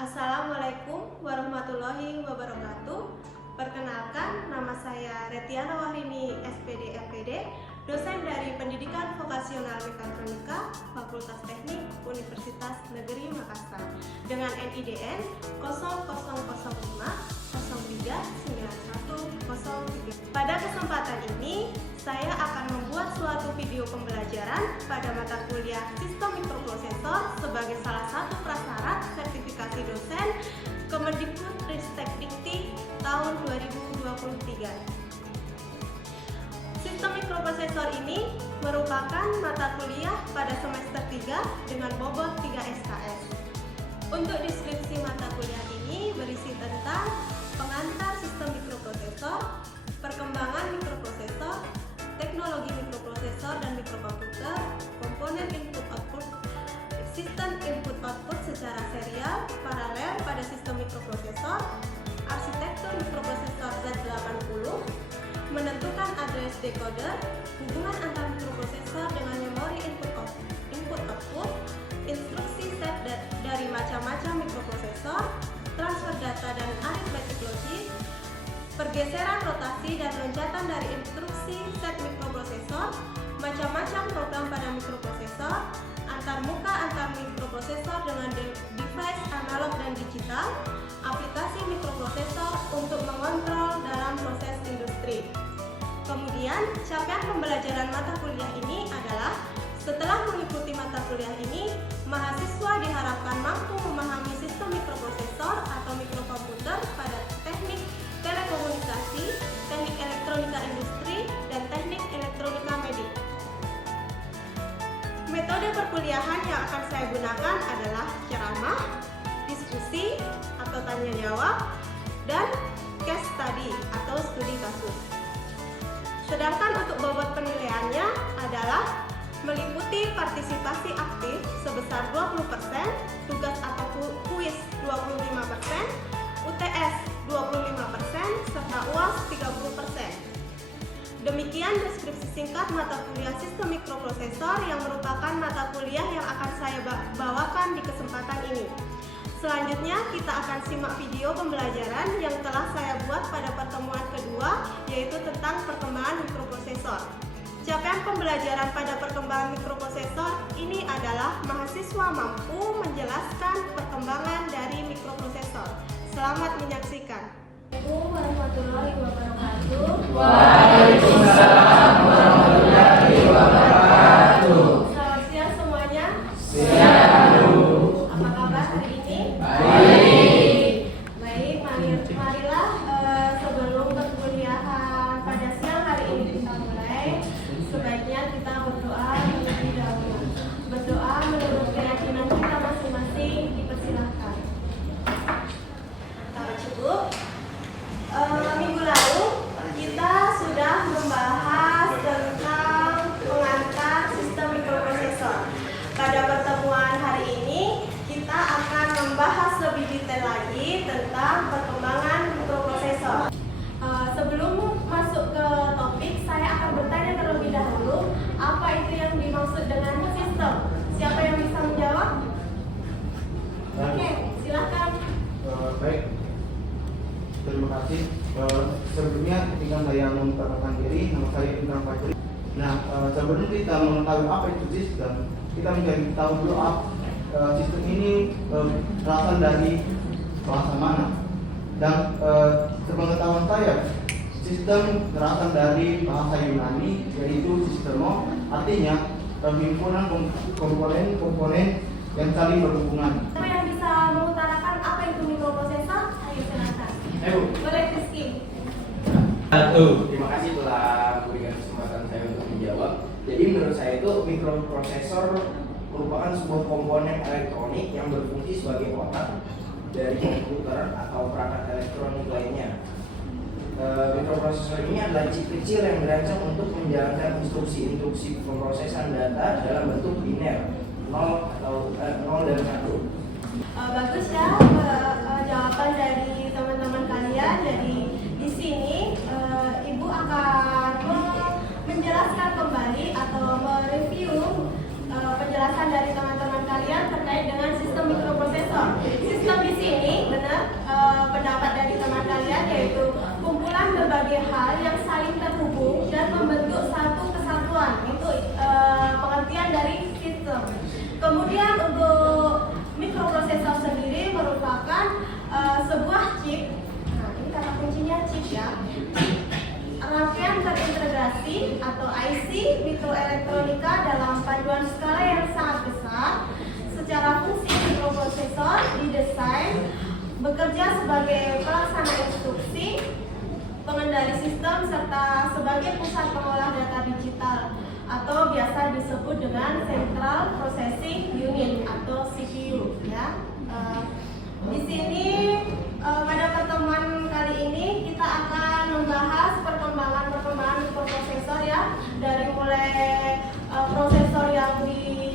Assalamualaikum warahmatullahi wabarakatuh. Perkenalkan, nama saya Retiana Wahrini, SPD MPD, dosen dari Pendidikan Vokasional Mekatronika, Fakultas Teknik, Universitas Negeri Makassar, dengan NIDN 0005039103. Pada kesempatan ini, saya akan membuat suatu video pembelajaran pada mata kuliah Sistem Mikroprosesor sebagai salah satu prasyarat sertifikasi dosen Kemendikbud-Ristek Dikti tahun 2023. Sistem mikroprosesor ini merupakan mata kuliah pada semester 3 dengan bobot 3 SKS. Untuk deskripsi mata kuliah ini berisi tentang pengantar sistem mikroprosesor, perkembangan mikroprosesor, teknologi mikroprosesor dan mikrokomputer, komponen input-output, sistem input-output secara serial, paralel pada sistem mikroprosesor, arsitektur mikroprosesor Z80, menentukan address decoder, hubungan antara mikroprosesor dengan memori input-output, instruksi set dari macam-macam mikroprosesor, transfer data dan arithmetic logic, pergeseran rotasi dan loncatan dari instruksi set mikroprosesor, macam-macam program pada mikroprosesor, antarmuka antar mikroprosesor dengan device analog dan digital, aplikasi mikroprosesor untuk mengontrol dalam proses industri. Kemudian, capaian pembelajaran mata kuliah ini adalah setelah mengikuti mata kuliah ini, mahasiswa diharapkan mampu memahami sistem mikroprosesor atau mikrokomputer pada teknik telekomunikasi, teknik elektronika industri, dan teknik elektronika medik. Metode perkuliahan yang akan saya gunakan adalah ceramah, diskusi atau tanya jawab, dan case study atau studi kasus. Sedangkan untuk bobot penilaiannya adalah meliputi partisipasi aktif sebesar 20%, tugas atau kuis 25%, UTS 25%, serta UAS 30%. Demikian deskripsi singkat mata kuliah Sistem Mikroprosesor yang merupakan mata kuliah yang akan saya bawakan di kesempatan ini. Selanjutnya kita akan simak video pembelajaran yang telah saya buat pada pertemuan kedua, yaitu tentang perkembangan mikroprosesor. Capaian pembelajaran pada perkembangan mikroprosesor ini adalah mahasiswa mampu menjelaskan perkembangan dari mikroprosesor. Selamat menyaksikan. Assalamualaikum warahmatullahi wabarakatuh. Waalaikumsalam warahmatullahi wabarakatuh. Selamat siang semuanya. Siang. Apa kabar hari ini? Baik. Baik, marilah sebelum perkuliahan pada siang hari ini kita mulai, sebaiknya kita berdoa terlebih dahulu. Berdoa menurut keyakinan kita masing-masing, dipersilahkan. Kita cukup. Minggu lalu kita sudah membahas tentang pengantar sistem mikroprosesor. Pada pertemuan hari ini kita akan membahas lebih detail lagi tentang perkembangan mikroprosesor. Sebelum masuk ke topik, saya akan bertanya terlebih dahulu, apa itu yang dimaksud dengan sistem? Siapa yang bisa menjawab? Oke, silakan. Baik. Terima kasih. Sebelumnya ketika saya memperkenalkan diri, nama saya Indra Fajri. Nah, sebelum kita mengetahui apa itu sistem, kita mencari tahu dulu sistem ini berasal dari bahasa mana. Dan sepengetahuan saya, sistem berasal dari bahasa Yunani, yaitu sistemo, artinya himpunan komponen yang saling berhubungan. Siapa yang bisa mengutarakan apa itu mikroprosesor? Ayo silakan. Boleh Rizky. Terima kasih telah memberikan kesempatan saya untuk menjawab. Jadi menurut saya itu mikroprosesor merupakan sebuah komponen elektronik yang berfungsi sebagai otak dari komputer atau perangkat elektronik lainnya. Mikroprosesor ini adalah chip kecil yang dirancang untuk menjalankan instruksi pemrosesan data dalam bentuk biner 0 dan 1. Bagus ya jawaban dari teman-teman kalian. Jadi di sini Ibu akan menjelaskan kembali atau mereview penjelasan dari teman-teman kalian terkait dengan sistem mikroprosesor. Sistem di sini bekerja sebagai pelaksana instruksi, pengendali sistem, serta sebagai pusat pengolah data digital atau biasa disebut dengan Central Processing Unit atau CPU ya. Di sini pada pertemuan kali ini kita akan membahas perkembangan mikroprosesor ya, dari mulai prosesor yang di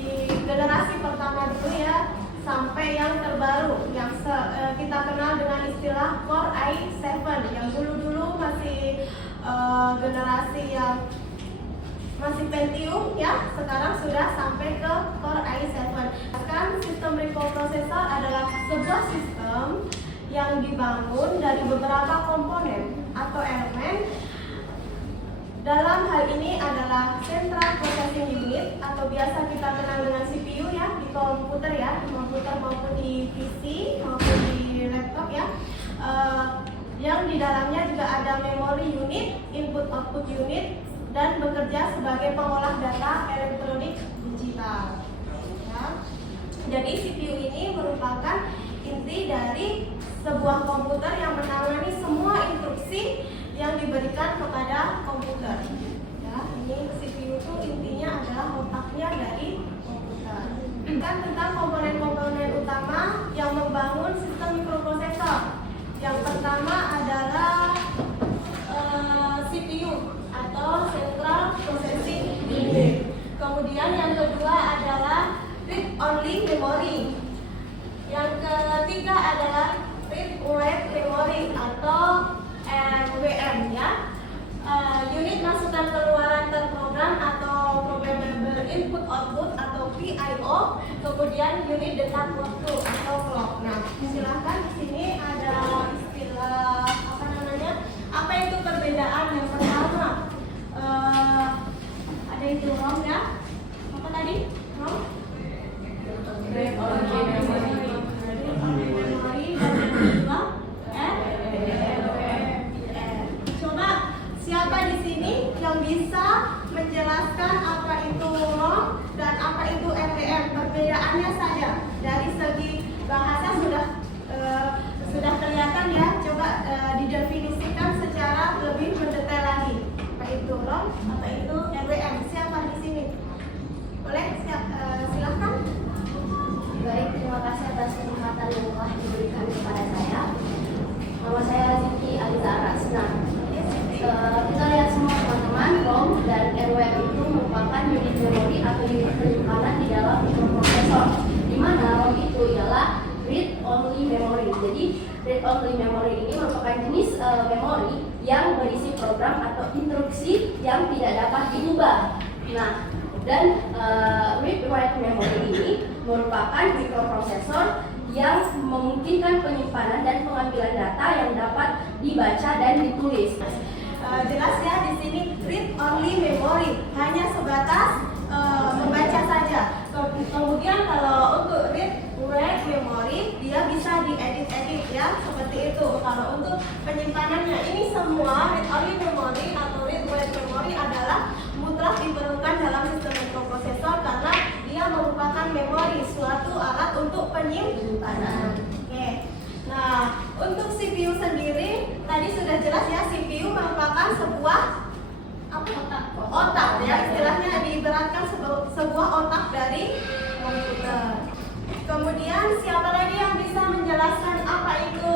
generasi pertama dulu ya sampai yang terbaru yang kita kenal dengan istilah Core i7 yang dulu masih generasi yang masih Pentium ya, sekarang sudah sampai ke Core i7. Kan sistem mikroprosesor adalah sebuah sistem yang dibangun dari beberapa komponen atau elemen. Dalam hal ini adalah Central Processing Unit atau biasa kita kenal dengan CPU ya, di komputer ya, di komputer maupun di PC maupun di laptop ya. Yang di dalamnya juga ada memory unit, input output unit, dan bekerja sebagai pengolah data elektronik digital. Ya. Jadi CPU ini merupakan inti dari sebuah komputer yang menangani semua instruksi yang diberikan kepada komputer. Ya, ini CPU itu intinya adalah otaknya dari komputer. Dan tentang komponen-komponen utama yang membangun sistem mikroprosesor. Yang pertama adalah CPU atau Central Processing Unit. Kemudian yang kedua adalah Read Only Memory. Yang ketiga adalah Read Write Memory atau RWM ya. Unit masukan keluaran terprogram atau Programmable Input Output atau PIO. Kemudian unit detak waktu atau clock. Nah, silakan di sini ada istilah apa namanya? Apa itu perbedaan yang pertama? Ada itu ROM ya. Apa tadi? ROM? Read Only Memory. Dan yang kedua coba siapa di sini yang bisa menjelaskan apa itu ROM dan apa itu RWM? Perbedaannya saja dari segi bahasa sudah kelihatan ya. Coba didefinisikan secara lebih mendetail lagi. Apa itu ROM? Apa itu RWM? Siapa di sini? Boleh? Silahkan. Baik, terima kasih atas kesempatan yang telah diberikan kepada saya. Nama saya Siti Alizara Senang. Kita lihat semua teman-teman, ROM dan RWM itu merupakan unit memori atau unit penyimpanan di dalam mikroprosesor. Di mana ROM itu ialah read only memory. Jadi read only memory ini merupakan jenis memori yang berisi program atau instruksi yang tidak dapat diubah. Nah, dan read write memory ini merupakan mikroprosesor yang memungkinkan penyimpanan dan pengambilan data yang dapat dibaca dan ditulis. Jelas ya di sini read only memory, hanya sebatas membaca saja. Kemudian kalau untuk read write memory dia bisa diedit ya, seperti itu. Kalau untuk penyimpanannya ini semua read only memory atau read write memory adalah mutlak diperlukan dalam sistem mikroprosesor karena dia merupakan memori, suatu alat untuk penyimpanan. Oke. Nah, untuk CPU sendiri tadi sudah jelas ya, CPU merupakan sebuah otak ya, istilahnya diibaratkan sebuah otak dari komputer. Kemudian siapa lagi yang bisa menjelaskan apa itu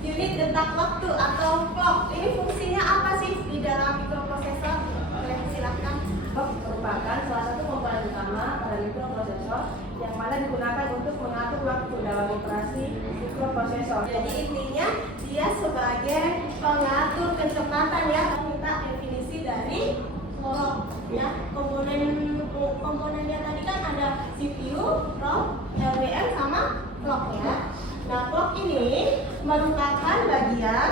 unit detak waktu atau clock? Ini fungsinya apa sih di dalam mikroprosesor? Boleh silakan. Clock merupakan salah satu komponen utama pada mikroprosesor yang mana digunakan untuk mengatur waktu dalam operasi mikroprosesor. Jadi intinya dia sebagai pengatur kecepatan ya. Kita definisi dari clock ya. Komponennya tadi kan ada CPU, ROM, RWM sama clock ya. Nah, clock ini merupakan bagian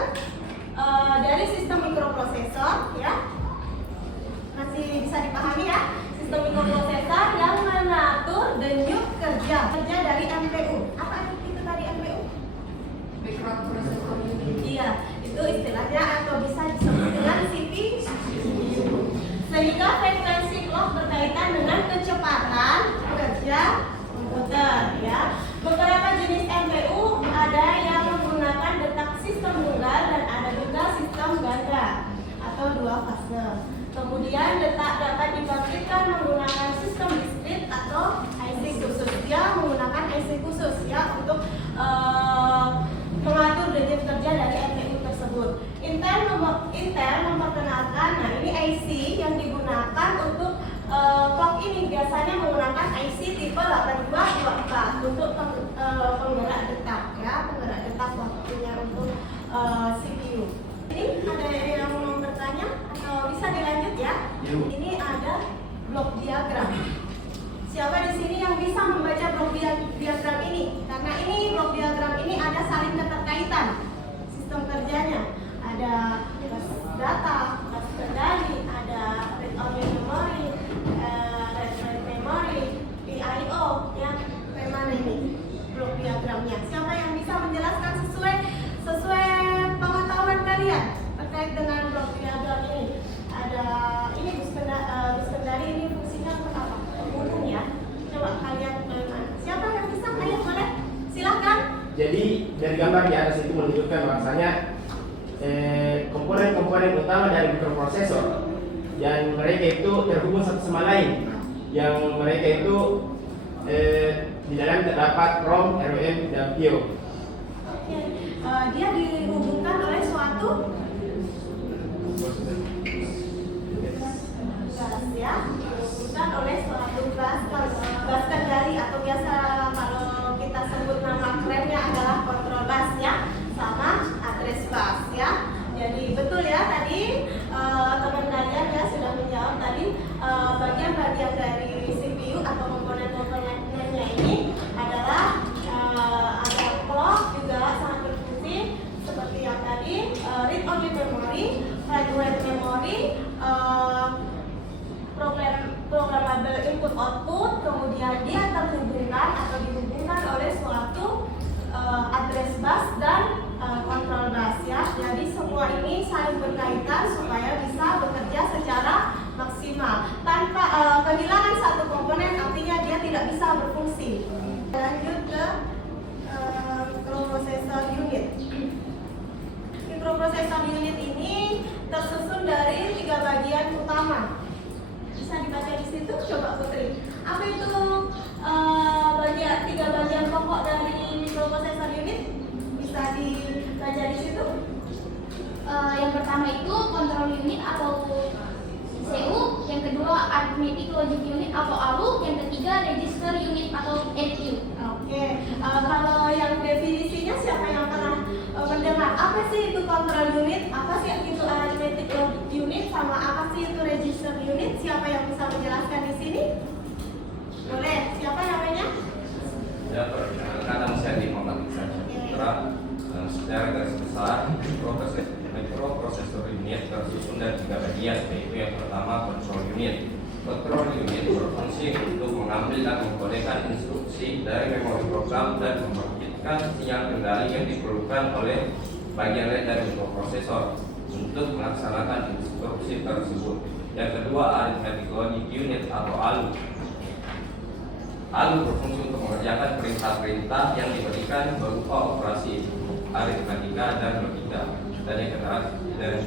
dari sistem mikroprosesor ya. Masih bisa dipahami ya? Sistem mikroprosesor yang mengatur denyut kerja dari MPU. Apa itu tadi MPU? Mikroprosesor unit. Iya, itu istilahnya atau bisa disebut dengan CPU. Sehingga frekuensi clock berkaitan dengan kecepatan kerja komputer ya. Beberapa jenis MPU fase. Kemudian letak dapat dibangkitkan menggunakan sistem diskrit atau IC khusus. Dia menggunakan IC khusus ya untuk mengatur detik kerja dari NPU tersebut. Intel memperkenalkan, nah ini IC yang digunakan untuk clock ini biasanya menggunakan IC tipe 8224 untuk penggerak detak ya, penggerak detak waktunya untuk CPU. Ini ada yang mau bertanya atau bisa dilanjut ya? Ini ada blok diagram. Siapa di sini yang bisa membaca blok diagram ini? Karena ini blok diagram ini ada saling keterkaitan sistem kerjanya. Ada bus data, bus kendali, ada read only memory, read write memory, PIO ya. Bagaimana ini blok diagramnya? Siapa yang bisa menjelaskan sesuai pengetahuan kalian terkait dengan blok diagram ini? Ada ini bus kendali ini fungsinya untuk apa? Umum ya. Coba kalian siapa yang bisa? Ayo boleh, silakan. Jadi dari gambar di atas itu menunjukkan bahwasanya komponen-komponen utama dari mikroprosesor yang mereka itu terhubung satu sama lain, yang mereka itu di dalam terdapat ROM, ROM, dan PIO. Oke, dia dihubungkan oleh suatu gas ya, dihubungkan oleh suatu gas kendali atau biasa kalau kita sebut nama kerennya adalah kontrol bus ya, sama address bus ya. Jadi betul ya tadi teman kalian ya sudah menjawab tadi bagian-bagian dari CPU atau komponen-komponennya ini adalah ada clock juga sangat berfungsi seperti yang tadi read only memory, write write memory, programmable input output, kemudian dia terhubungkan atau dihubungkan oleh suatu address bus dan control bus ya. Jadi semua ini saling berkaitan supaya bisa bekerja secara maksimal. Tanpa kehilangan satu komponen artinya dia tidak bisa berfungsi. Lanjut ke microprocessor unit. Microprocessor unit ini tersusun dari 3 bagian utama. Bisa dibaca di situ, coba Putri. Apa itu 3 bagian pokok dari microprocessor unit? Bisa dibaca di situ. Yang pertama itu control unit atau CPU, yang kedua arithmetic logic unit atau ALU, yang ketiga register unit atau RU. Oke, kalau yang definisinya siapa yang pernah mendengar? Apa sih itu control unit? Apa sih itu arithmetic logic unit? Sama apa sih itu register unit? Siapa yang bisa menjelaskan di sini? Boleh, siapa namanya? Ya, perkenalkan nama saya Muhammad Iksan Saputra. Secara garis besar, microprocessor unit tersusun dari 3 bagian, yaitu yang pertama control unit. Control unit berfungsi untuk mengambil dan membolehkan instruksi dari memori program dan membangkitkan sinyal kendali yang diperlukan oleh bagian lain dari microprosesor untuk melaksanakan instruksi tersebut. Yang kedua, arithmetic logic unit atau ALU. ALU berfungsi untuk mengerjakan perintah-perintah yang diberikan berupa operasi aritmatika dan logika. Dan yang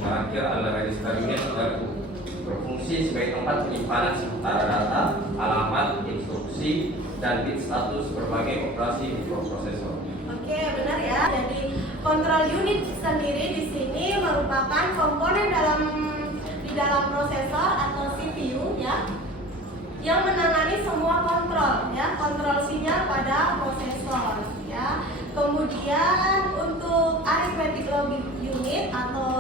terakhir adalah register unit atau berfungsi sebagai tempat penyimpanan sementara data, alamat, instruksi, dan bit status berbagai operasi mikroprosesor. Oke, benar ya. Jadi control unit sendiri di sini merupakan komponen di dalam prosesor atau CPU ya, yang menangani semua kontrol ya, kontrol sinyal pada prosesor ya. Kemudian untuk arithmetic logic unit atau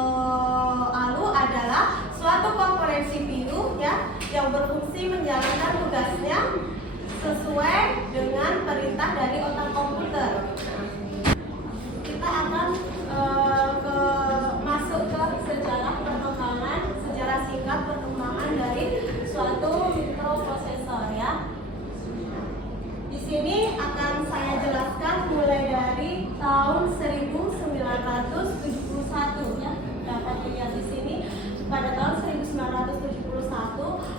ALU adalah suatu komponen CPU ya yang berfungsi menjalankan tugasnya sesuai dengan perintah dari otak komputer. Kita akan masuk ke sejarah singkat perkembangan dari suatu mikroprosesor ya. Di sini akan saya jelaskan mulai dari tahun 1971 ya. Dapat dilihat di sini pada tahun 1971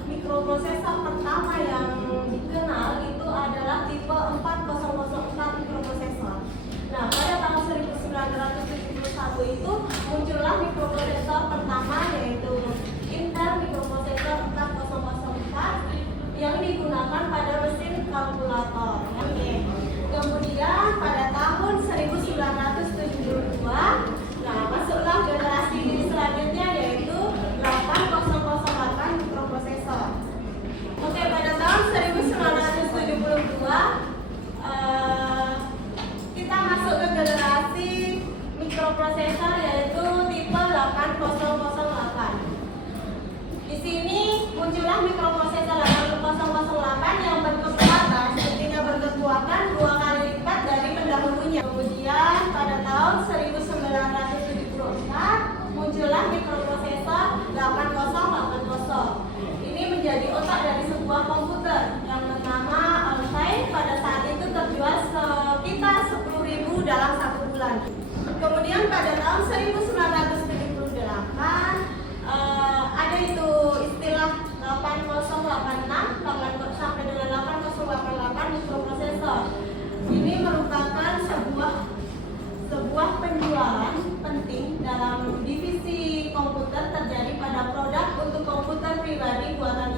mikroprosesor pertama yang dikenal itu adalah tipe 4004 mikroprosesor. Nah, pada tahun 1971 itu muncullah mikroprosesor pertama yaitu Intel dalam 1 bulan. Kemudian pada tahun 1978 ada itu istilah 8086 sampai dengan 8088 mikroprosesor. Ini merupakan sebuah penjualan penting dalam divisi komputer terjadi pada produk untuk komputer pribadi buatan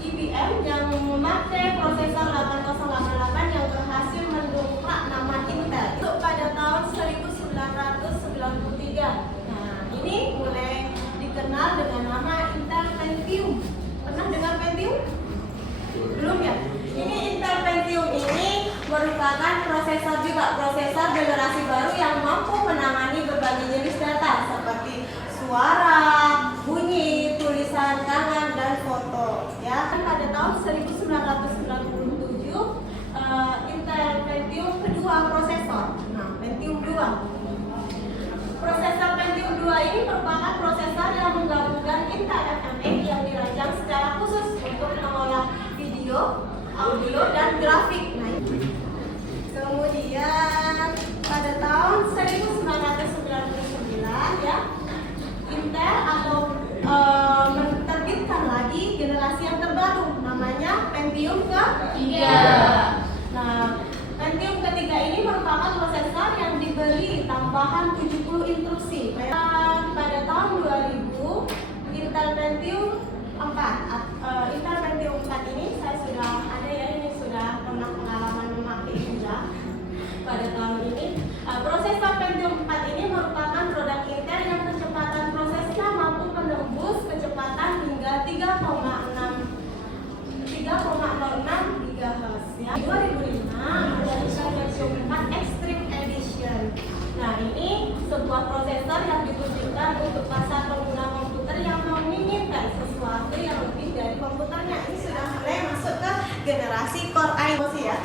IBM yang memakai prosesor 8088 yang berhasil mendongkrak nama Intel itu pada tahun 1993. Nah, ini mulai dikenal dengan nama Intel Pentium. Pernah dengar Pentium? Belum ya? Ini Intel Pentium ini merupakan prosesor generasi baru yang mampu menangani berbagai jenis data seperti suara, bunyi, tulisan tangan, dan foto. Ya, pada tahun 1997 Intel Pentium kedua prosesor. Nah, Pentium 2. Prosesor Pentium 2 ini merupakan prosesor yang menggabungkan Intel FMX yang dirancang secara khusus untuk mengolah video, audio, dan grafik. Nah, kemudian pada tahun 1999 ya, Intel menerbitkan lagi generasi yang terbaru namanya Pentium ketiga. Nah, Pentium ketiga ini merupakan prosesor yang diberi tambahan 70 instruksi. Pada tahun 2000 Intel Pentium 4. Intel Pentium 4 ini saya sudah ada ya, ini sudah pernah pengalaman memakai juga pada tahun ini. Prosesor Pentium 4 ini merupakan produk Intel yang kecepatan prosesnya mampu menembus kecepatan hingga 3,06 GHz ya. 2005 ada Intel Pentium 4 Extreme Edition. Nah, ini sebuah prosesor yang ditujukan untuk pasar pengguna komputer yang menginginkan sesuatu yang lebih dari komputernya. Ini sudah mulai masuk ke generasi Core i3 ya.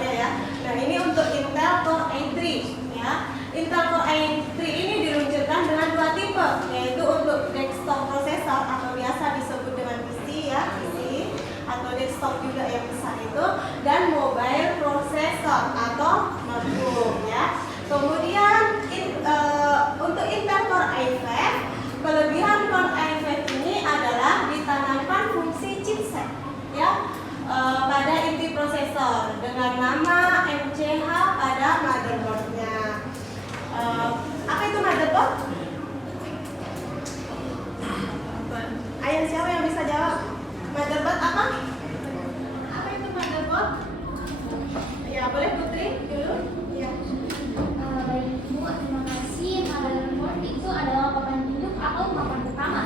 Ya. Nah, ini untuk Intel Core i3 ya. Intel Core i3 ini diluncurkan dengan 2 tipe, yaitu untuk desktop prosesor atau biasa disebut dengan PC ya, PC atau desktop juga yang besar itu, dan mobile processor atau notebook ya. Kemudian untuk Intel Core i5, kelebihan Core i5 ini adalah ditanamkan fungsi chipset ya pada inti prosesor dengan nama MCH pada motherboardnya. Apa itu motherboard? Ayo, siapa yang bisa jawab? Motherboard apa? Apa itu motherboard? Ya, boleh Putri dulu. Ya. Baik Bu, terima kasih. Motherboard itu adalah papan induk atau papan utama.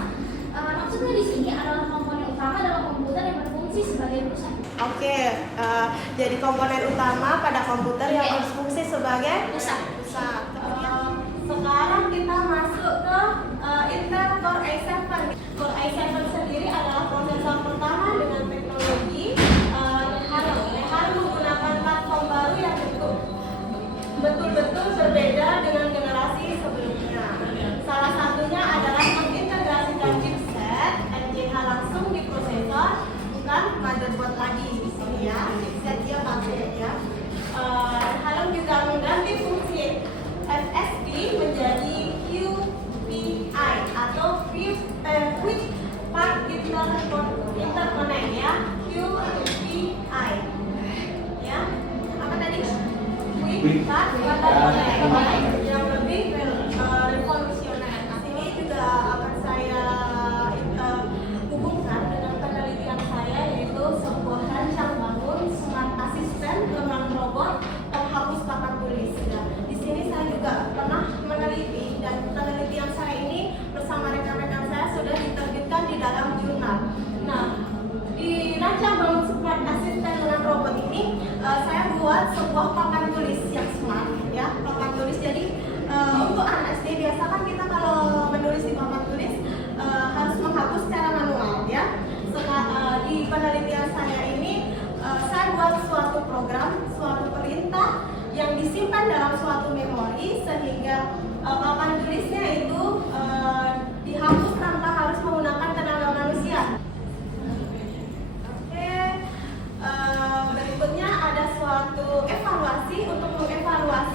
Maksudnya di sini adalah komponen utama dalam komputer yang berfungsi sebagai pusat. Oke, jadi komponen utama pada komputer yang berfungsi sebagai Pusat. Sekarang kita masuk ke Intel Core i7. Core i7 sendiri adalah prosesor pertama dengan teknologi Haru menggunakan platform baru yang betul-betul berbeda dengan generasi sebelumnya. Salah satunya adalah mengintegrasikan chipset MCH langsung di prosesor, bukan motherboard lagi di sini ya. Chipset dia pakai ya. Haru juga mengganti fungsi FSD menjadi QPI atau Quick Part Interconnect ya, QPI ya. Apa tadi? Quick Part Interconnect yang lebih revolusioner. Nah, ini juga akan saya hubungkan dengan penelitian saya, yaitu sebuah rancang bangun smart assistant dengan robot penghapus papan tulis. Ya. Di sini saya juga pernah meneliti, dan penelitian saya ini bersama rekan-rekan saya sudah diterbitkan di dalam jurnal. Nah, di rancang bangun smart assistant dengan robot ini, saya buat sebuah papan tulis yang smart, ya, papan tulis. Jadi untuk anak SD biasa kan kita kalau menulis di papan tulis harus menghapus secara manual, ya. Di penelitian saya ini, saya buat suatu program, suatu perintah yang disimpan dalam suatu memori sehingga papan tulisnya itu dihapus tanpa harus menggunakan tenaga manusia. Oke, berikutnya ada suatu evaluasi untuk mengevaluasi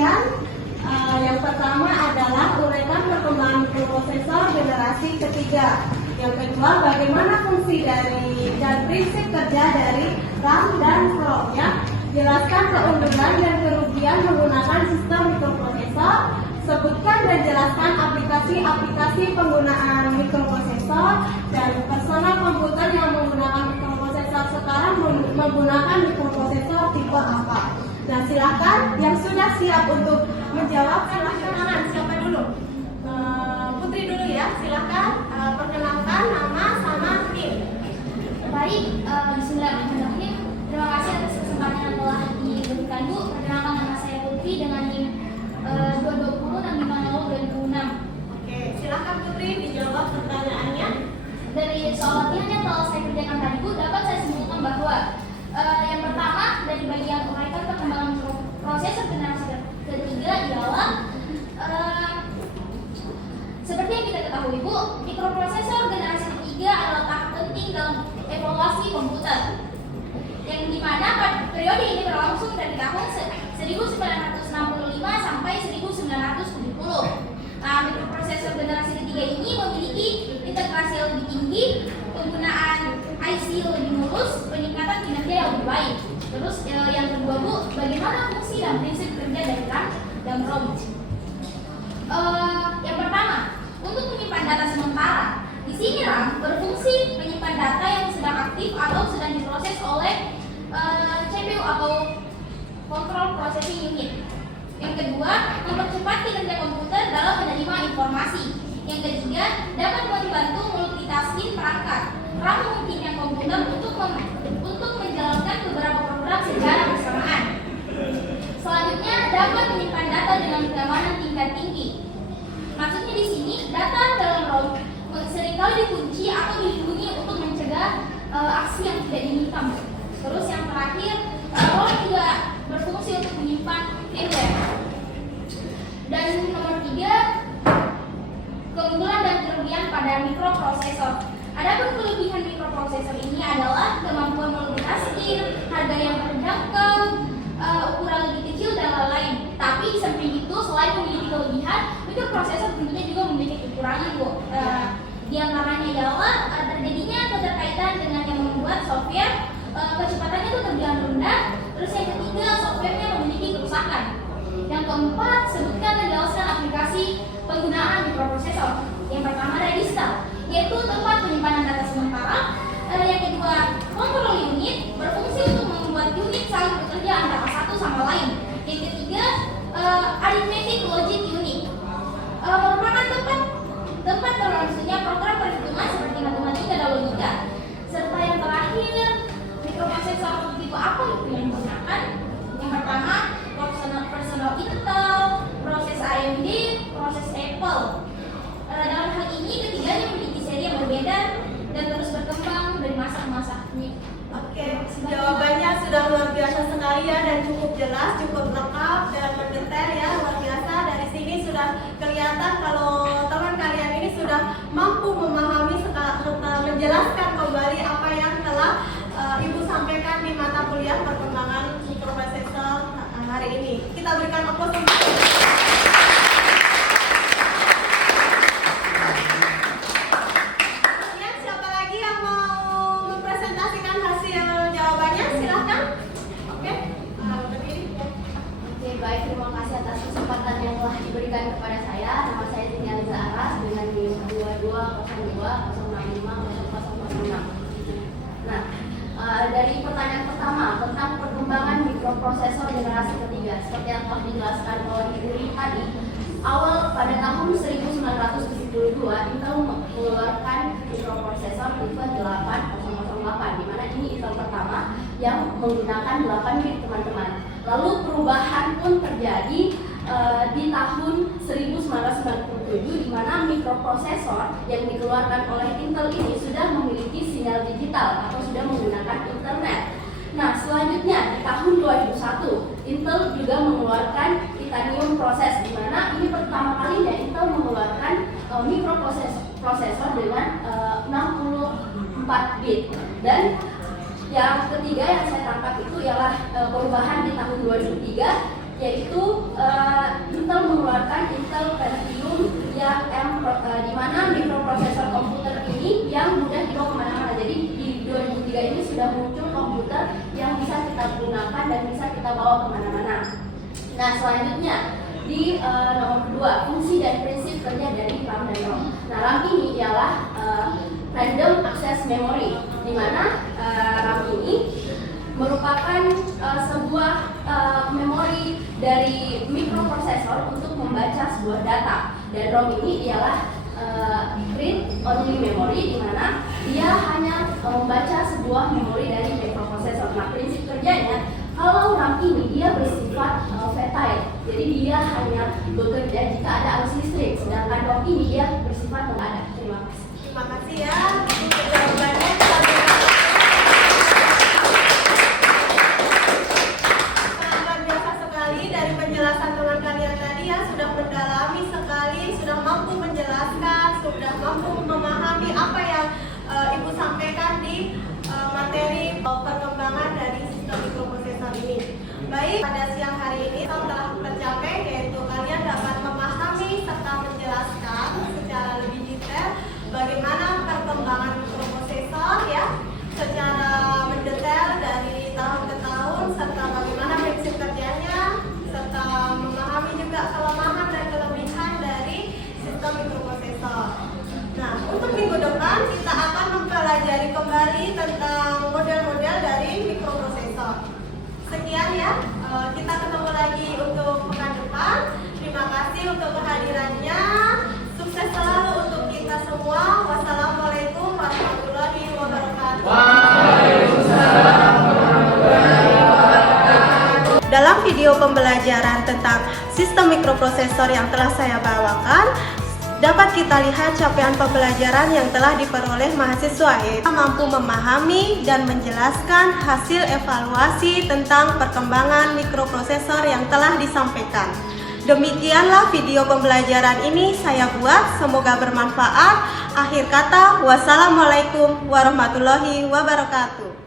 kalian. Yang pertama adalah uraikan perkembangan mikroprosesor generasi ketiga. Yang kedua, bagaimana fungsi dan prinsip kerja dari RAM dan ROM. Jelaskan keunggulan dan kerugian menggunakan sistem mikroprosesor. Sebutkan dan jelaskan aplikasi-aplikasi penggunaan mikroprosesor dan personal komputer yang menggunakan mikroprosesor sekarang menggunakan mikroprosesor tipe apa. Nah, silakan yang sudah siap untuk menjawab, silakan. Siapa dulu? Putri dulu ya, silakan perkenalkan nama sama tim. Baik, bismillahirrahmanirrahim. Terima kasih atas kesempatan yang telah diberikan Bu. Perkenalkan nama saya Putri dengan NIM 220 dan 50 Oke, silakan Putri dijawab pertanyaannya. Dari soal latihan yang telah saya kerjakan tadi Bu, dapat saya simpulkan bahwa yang pertama dari bagian uraikan perkembangan prosesor generasi ketiga ialah seperti yang kita ketahui Bu, mikroprosesor generasi ketiga adalah tahap penting dalam evolusi komputer, yang dimana periode ini berlangsung dari tahun 1965 sampai 1970. Nah, mikroprosesor generasi ketiga ini memiliki integrasi yang lebih tinggi, penggunaan IC lebih mulus, peningkatan kinerja yang lebih baik. Terus yang kedua Bu, bagaimana fungsi dan prinsip kerja dari RAM dan ROM? Yang pertama, untuk menyimpan data sementara. Di sini RAM berfungsi menyimpan data yang sedang aktif atau sedang diproses oleh CPU atau Control Processing Unit. Yang kedua, mempercepat kinerja komputer dalam menerima informasi. Yang ketiga, dapat membantu multitasking perangkat. RAM memungkinkan komputer untuk menjalankan beberapa program secara bersamaan. Selanjutnya, dapat menyimpan data dengan keamanan tingkat tinggi. Maksudnya di sini, data dalam ROM seringkali dikunci atau dilindungi untuk mencegah aksi yang tidak diinginkan. Terus yang terakhir, ROM juga berfungsi untuk menyimpan firmware. Dan nomor 3, keunggulan dan kerugian pada mikroprosesor. Adapun kelebihan mikroprosesor ini adalah kemampuan multitasking, harga yang terjangkau, ukuran lebih kecil dan lain-lain. Tapi di samping itu, selain memiliki kelebihan, mikroprosesor tentunya juga memiliki kekurangan Bu. Di antaranya ialah terjadinya keterkaitan dengan yang membuat software, kecepatannya itu terbilang rendah. Terus yang ketiga, softwarenya memiliki kerusakan. Yang keempat, sebutkan dan jelaskan aplikasi penggunaan mikroprosesor. Yang pertama, register, yaitu tempat penyimpanan data sementara. Yang kedua, control unit, berfungsi untuk membuat unit saling bekerja antara satu sama lain. Yang ketiga, arithmetic logic unit, merupakan tempat berlangsungnya program perhitungan seperti matematika dan logika. Serta yang terakhir, mikroprosesor tipe apa yang digunakan? Yang pertama, personal Intel, proses AMD, proses Apple. Dalam hal ini ketiganya memiliki seri yang berbeda dan terus berkembang dari masa ke masa. Oke, jawabannya sudah luar biasa sekali ya, dan cukup jelas, cukup lengkap dan mendetail ya, luar biasa. Dari sini sudah kelihatan kalau teman kalian ini sudah mampu memahami serta menjelaskan kembali apa yang telah Ibu sampaikan di mata kuliah perkembangan mikroprosesor hari ini. Kita berikan aplaus untuk siapa lagi yang mau mempresentasikan hasil jawabannya? Silahkan. Oke, berdiri. Oke, baik, terima kasih atas kesempatan yang telah diberikan kepada saya. Nama saya Zini Aliza Aras dengan NIM 220206500006. Nah, dari pertanyaan pertama tentang perkembangan mikroprosesor generasi ketiga, seperti yang telah dijelaskan oleh Ibu tadi, awal pada tahun 1972 Intel mengeluarkan mikroprosesor tipe 8008, di mana ini Intel pertama yang menggunakan 8 bit teman-teman. Lalu perubahan pun terjadi di tahun 1997, di mana mikroprosesor yang dikeluarkan oleh Intel ini sudah memiliki sinyal digital atau sudah menggunakan internet. Nah, selanjutnya di tahun 2001 Intel juga mengeluarkan Titanium proses, di mana ini pertama kalinya Intel mengeluarkan mikroprosesor dengan 64 bit. Dan yang ketiga yang saya tangkap itu ialah perubahan di tahun 2003 yaitu Intel mengeluarkan Intel Pentium yang di mana mikroprosesor komputer ini yang mudah dibawa kemana-mana. Jadi di 2003 ini sudah muncul komputer yang bisa kita gunakan dan bisa kita bawa kemana-mana. Nah, selanjutnya di nomor kedua, fungsi dan prinsip kerja dari RAM dan ROM. Nah, RAM ini ialah random access memory, di mana RAM ini merupakan sebuah memori dari mikroprosesor untuk membaca sebuah data, dan ROM ini ialah read only memory, di mana dia hanya membaca sebuah memori dari mikroprosesor. Nah, prinsip kerjanya, kalau RAM ini dia bersifat volatile, jadi dia hanya bekerja jika ada arus listrik, sedangkan ROM ini dia bersifat nggak ada. Terima kasih. Terima kasih ya untuk jawabannya. Sangat biasa sekali dari penjelasan teman kalian tadi ya, sudah mendalami sekali, sudah mampu menjelaskan, sudah mampu memahami apa yang Ibu sampaikan di materi perkembangan dari sistem mikroprosesor ini. Baik, pada siang hari ini telah tercapai, yaitu kalian dapat memahami serta menjelaskan secara lebih detail bagaimana perkembangan mikroprosesor ya, secara mendetail dari tahun ke tahun, serta bagaimana prinsip kerjanya, serta memahami juga kelemahan dan kelebihan dari sistem mikroprosesor. Nah, untuk minggu depan kita akan mempelajari kembali tentang model-model dari mikroprosesor. Sekian ya, kita ketemu lagi untuk pekan depan. Terima kasih untuk kehadirannya. Sukses selalu untuk kita semua. Wassalamualaikum warahmatullahi wabarakatuh. Dalam video pembelajaran tentang sistem mikroprosesor yang telah saya bawakan, dapat kita lihat capaian pembelajaran yang telah diperoleh mahasiswa, yaitu mampu memahami dan menjelaskan hasil evaluasi tentang perkembangan mikroprosesor yang telah disampaikan. Demikianlah video pembelajaran ini saya buat, semoga bermanfaat. Akhir kata, wassalamualaikum warahmatullahi wabarakatuh.